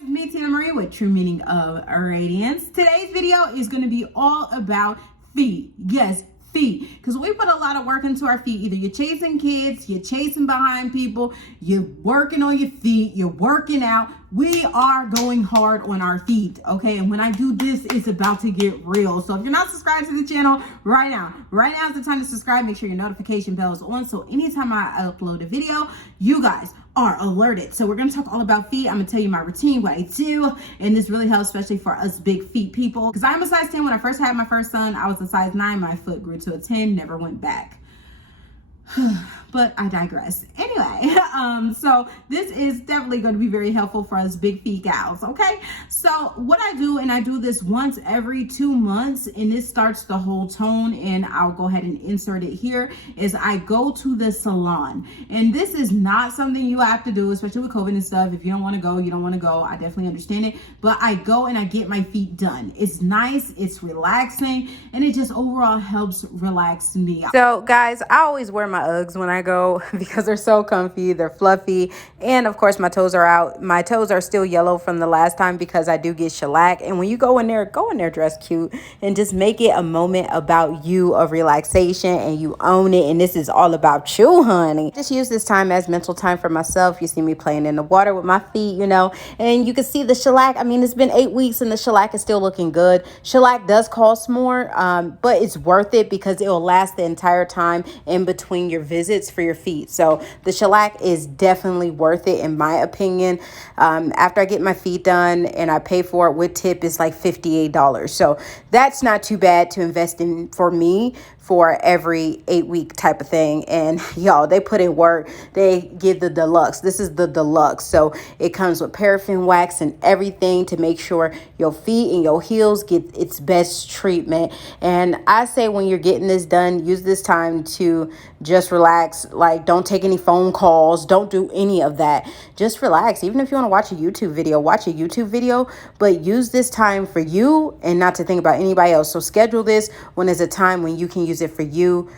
It's me, Tina Marie, with True Meaning of Radiance. Today's video is going to be all about feet. Yes, feet. Because we put a lot of work into our feet. Either you're chasing kids, you're chasing behind people, you're working on your feet, you're working out. We are going hard on our feet, okay? And when I do this, it's about to get real. So if you're not subscribed to the channel right now is the time to subscribe. Make sure your notification bell is on, so anytime I upload a video, you guys are alerted. So we're gonna talk all about feet. I'm gonna tell you my routine, what I do, and this really helps, especially for us big feet people. Because I'm a size 10. When I first had my first son, I was a size 9. My foot grew to a 10, never went back. But I digress. Anyway, so this is definitely going to be very helpful for us big feet gals, okay? So what I do, and I do this once every 2 months, and this starts the whole tone, and I'll go ahead and insert it here, is I go to the salon. And this is not something you have to do, especially with COVID and stuff. If you don't want to go, you don't want to go. I definitely understand it. But I go and I get my feet done. It's nice, it's relaxing, and it just overall helps relax me. So guys, I always wear my Uggs when I go because they're so comfy, they're fluffy, and of course my toes are out. My toes are still yellow from the last time because I do get shellac. And when you go in there dressed cute and just make it a moment about you, of relaxation, and you own it. And this is all about you, honey. Just use this time as mental time for myself. You see me playing in the water with my feet, you know, and you can see the shellac. I mean, it's been 8 weeks and the shellac is still looking good. Shellac does cost more, but it's worth it because it will last the entire time in between your visits for your feet. So the shellac is definitely worth it in my opinion. After I get my feet done and I pay for it with tip, it's like $58. So that's not too bad to invest in for me for every 8-week type of thing. And y'all, they put in work. They give the deluxe. This is the deluxe. So it comes with paraffin wax and everything to make sure your feet and your heels get its best treatment. And I say when you're getting this done, use this time to just relax. Like, don't take any phone calls. Don't do any of that. Just relax. Even if you want to watch a YouTube video, watch a YouTube video, but use this time for you and not to think about anybody else. So schedule this when there's a time when you can use it for you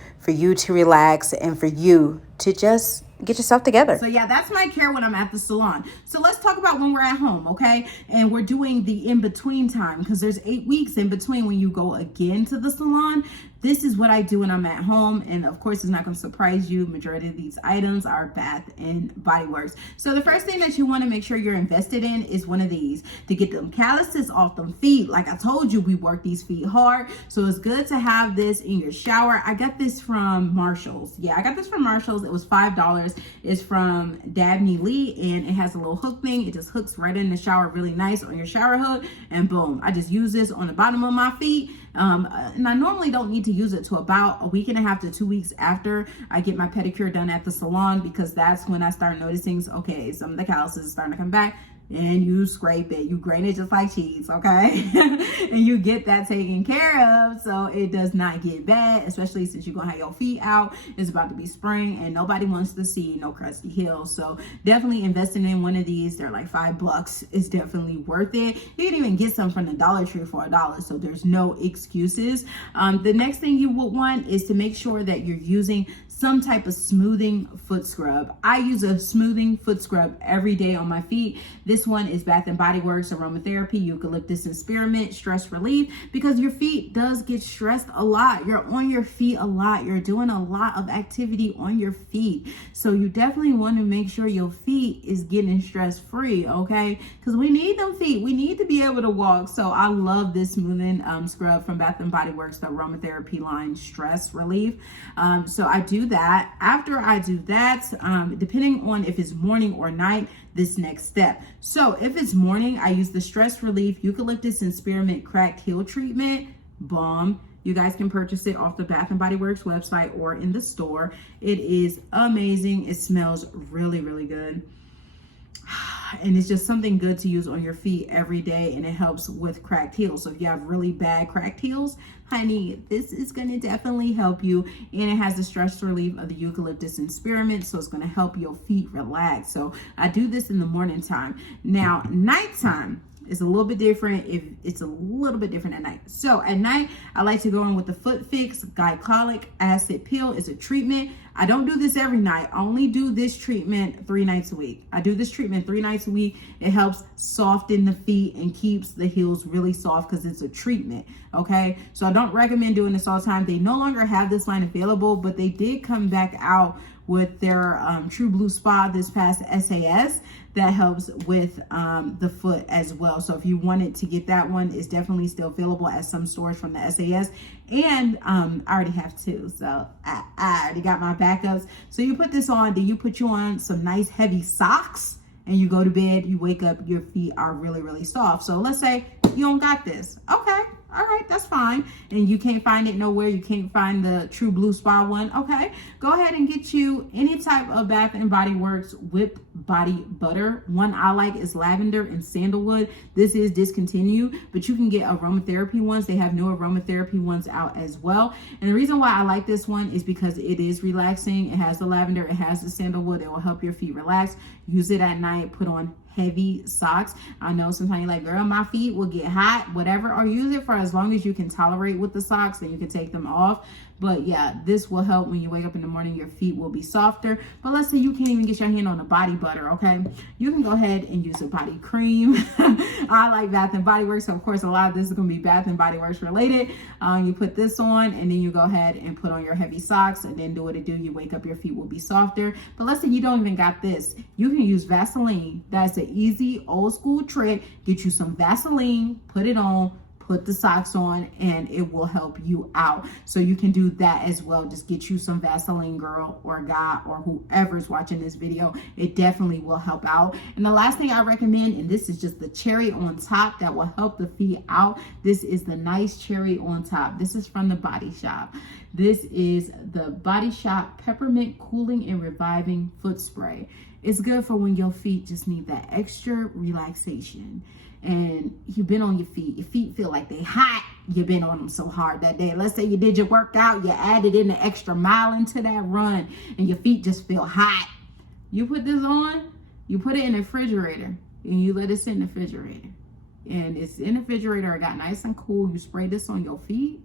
to relax and for you to just get yourself together. So yeah, that's my care when I'm at the salon. So let's talk about when we're at home, okay? And we're doing the in-between time because there's 8 weeks in between when you go again to the salon. This is what I do when I'm at home. And of course, it's not going to surprise you. Majority of these items are Bath and Body Works. So the first thing that you want to make sure you're invested in is one of these to get them calluses off them feet. Like I told you, we work these feet hard. So it's good to have this in your shower. I got this from Marshall's. Yeah, I got this from Marshall's. It was $5. It's from Dabney Lee, and it has a little hook thing. It just hooks right in the shower really nice on your shower hook, and boom. I just use this on the bottom of my feet. And I normally don't need to use it to about a week and a half to 2 weeks after I get my pedicure done at the salon, because that's when I start noticing, okay, some of the calluses are starting to come back. And you scrape it, you grain it just like cheese, okay? And you get that taken care of so it does not get bad, especially since you're gonna have your feet out. It's about to be spring and nobody wants to see no crusty heels. So definitely investing in one of these. They're like $5. Is definitely worth it. You can even get some from the Dollar Tree for $1, so there's no excuses. The next thing you would want is to make sure that you're using some type of smoothing foot scrub. I use a smoothing foot scrub every day on my feet. This one is Bath and Body Works Aromatherapy, Eucalyptus and Spearmint Stress Relief, because your feet does get stressed a lot. You're on your feet a lot. You're doing a lot of activity on your feet. So you definitely want to make sure your feet is getting stress free, okay? Because we need them feet. We need to be able to walk. So I love this smoothing scrub from Bath and Body Works, the Aromatherapy line Stress Relief. So I do that. After I do that, depending on if it's morning or night, this next step. So if it's morning, I use the Stress Relief Eucalyptus and Spearmint Cracked Heel Treatment. Bomb. You guys can purchase it off the Bath and Body Works website or in the store. It is amazing. It smells really, really good. And it's just something good to use on your feet every day, and it helps with cracked heels. So if you have really bad cracked heels, honey, this is going to definitely help you. And it has the stress relief of the eucalyptus and spearmint, so it's going to help your feet relax. So I do this in the morning time. Now nighttime, It's a little bit different if it's a little bit different at night. So at night, I like to go in with the Foot Fix Glycolic Acid Peel. It's a treatment. I don't do this every night. I only do this treatment 3 nights a week. I do this treatment 3 nights a week. It helps soften the feet and keeps the heels really soft because it's a treatment, okay? So I don't recommend doing this all the time. They no longer have this line available, but they did come back out with their True Blue Spa this past SAS that helps with the foot as well. So if you wanted to get that one, it's definitely still available at some stores from the SAS. And I already have 2, so I already got my backups. So you put this on, then you put you on some nice heavy socks, and you go to bed, you wake up, your feet are really, really soft. So let's say you don't got this. Okay, all right, that's fine. And you can't find it nowhere. You can't find the True Blue Spa one. Okay, go ahead and get you any type of Bath and Body Works whipped body butter. One I like is lavender and sandalwood. This is discontinued, but you can get aromatherapy ones. They have new aromatherapy ones out as well. And the reason why I like this one is because it is relaxing. It has the lavender, it has the sandalwood. It will help your feet relax. Use it at night, put on heavy socks. I know sometimes you're like, girl, my feet will get hot, whatever, or use it for as long as you can tolerate with the socks, then you can take them off. But yeah, this will help when you wake up in the morning, your feet will be softer. But let's say you can't even get your hand on a body butter, okay? You can go ahead and use a body cream. I like Bath and Body Works, so of course a lot of this is gonna be Bath and Body Works related. You put this on and then you go ahead and put on your heavy socks and then do what it do. You wake up, your feet will be softer. But let's say you don't even got this. You can use Vaseline. That's an easy old school trick. Get you some Vaseline, put it on, put the socks on, and it will help you out. So you can do that as well. Just get you some Vaseline, girl or guy or whoever's watching this video. It definitely will help out. And the last thing I recommend, and this is just the cherry on top that will help the feet out. This is the nice cherry on top. This is from the Body Shop. This is the Body Shop Peppermint Cooling and Reviving Foot Spray. It's good for when your feet just need that extra relaxation. And you've been on your feet feel like they hot. You've been on them so hard that day. Let's say you did your workout, you added in an extra mile into that run, and your feet just feel hot. You put this on, you put it in the refrigerator, and you let it sit in the refrigerator. And it's in the refrigerator, it got nice and cool. You spray this on your feet.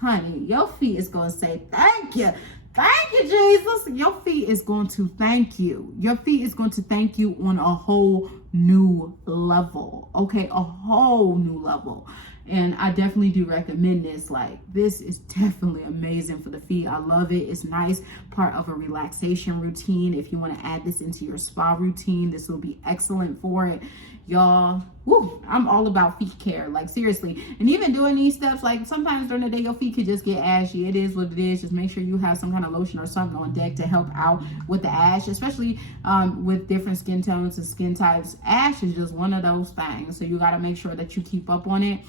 Honey, your feet is going to say, thank you. Thank you, Jesus. Your feet is going to thank you. Your feet is going to thank you on a whole new level. Okay, a whole new level. And I definitely do recommend this. Like, this is definitely amazing for the feet. I love it. It's nice, part of a relaxation routine. If you want to add this into your spa routine, this will be excellent for it. Y'all, woo, I'm all about feet care, like seriously. And even doing these steps, like sometimes during the day, your feet could just get ashy. It is what it is. Just make sure you have some kind of lotion or something on deck to help out with the ash, especially with different skin tones and skin types. Ash is just one of those things. So you got to make sure that you keep up on it.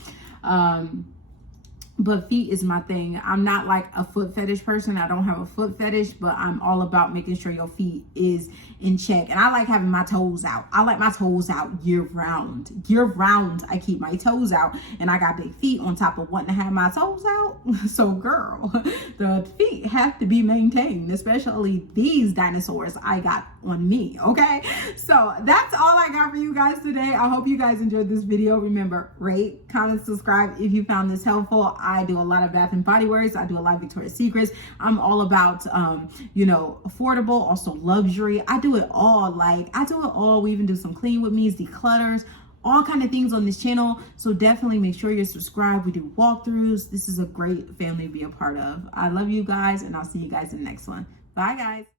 But feet is my thing. I'm not like a foot fetish person. I don't have a foot fetish, but I'm all about making sure your feet is in check. And I like having my toes out. I like my toes out year round. Year round, I keep my toes out. And I got big feet on top of wanting to have my toes out. So girl, the feet have to be maintained, especially these dinosaurs I got on me, okay? So that's all I got for you guys today. I hope you guys enjoyed this video. Remember, rate, comment, subscribe if you found this helpful. I do a lot of Bath and Body Works. I do a lot of Victoria's Secrets. I'm all about, affordable, also luxury. I do it all. I do it all. We even do some clean with me's, declutters, all kind of things on this channel. So definitely make sure you're subscribed. We do walkthroughs. This is a great family to be a part of. I love you guys, and I'll see you guys in the next one. Bye, guys.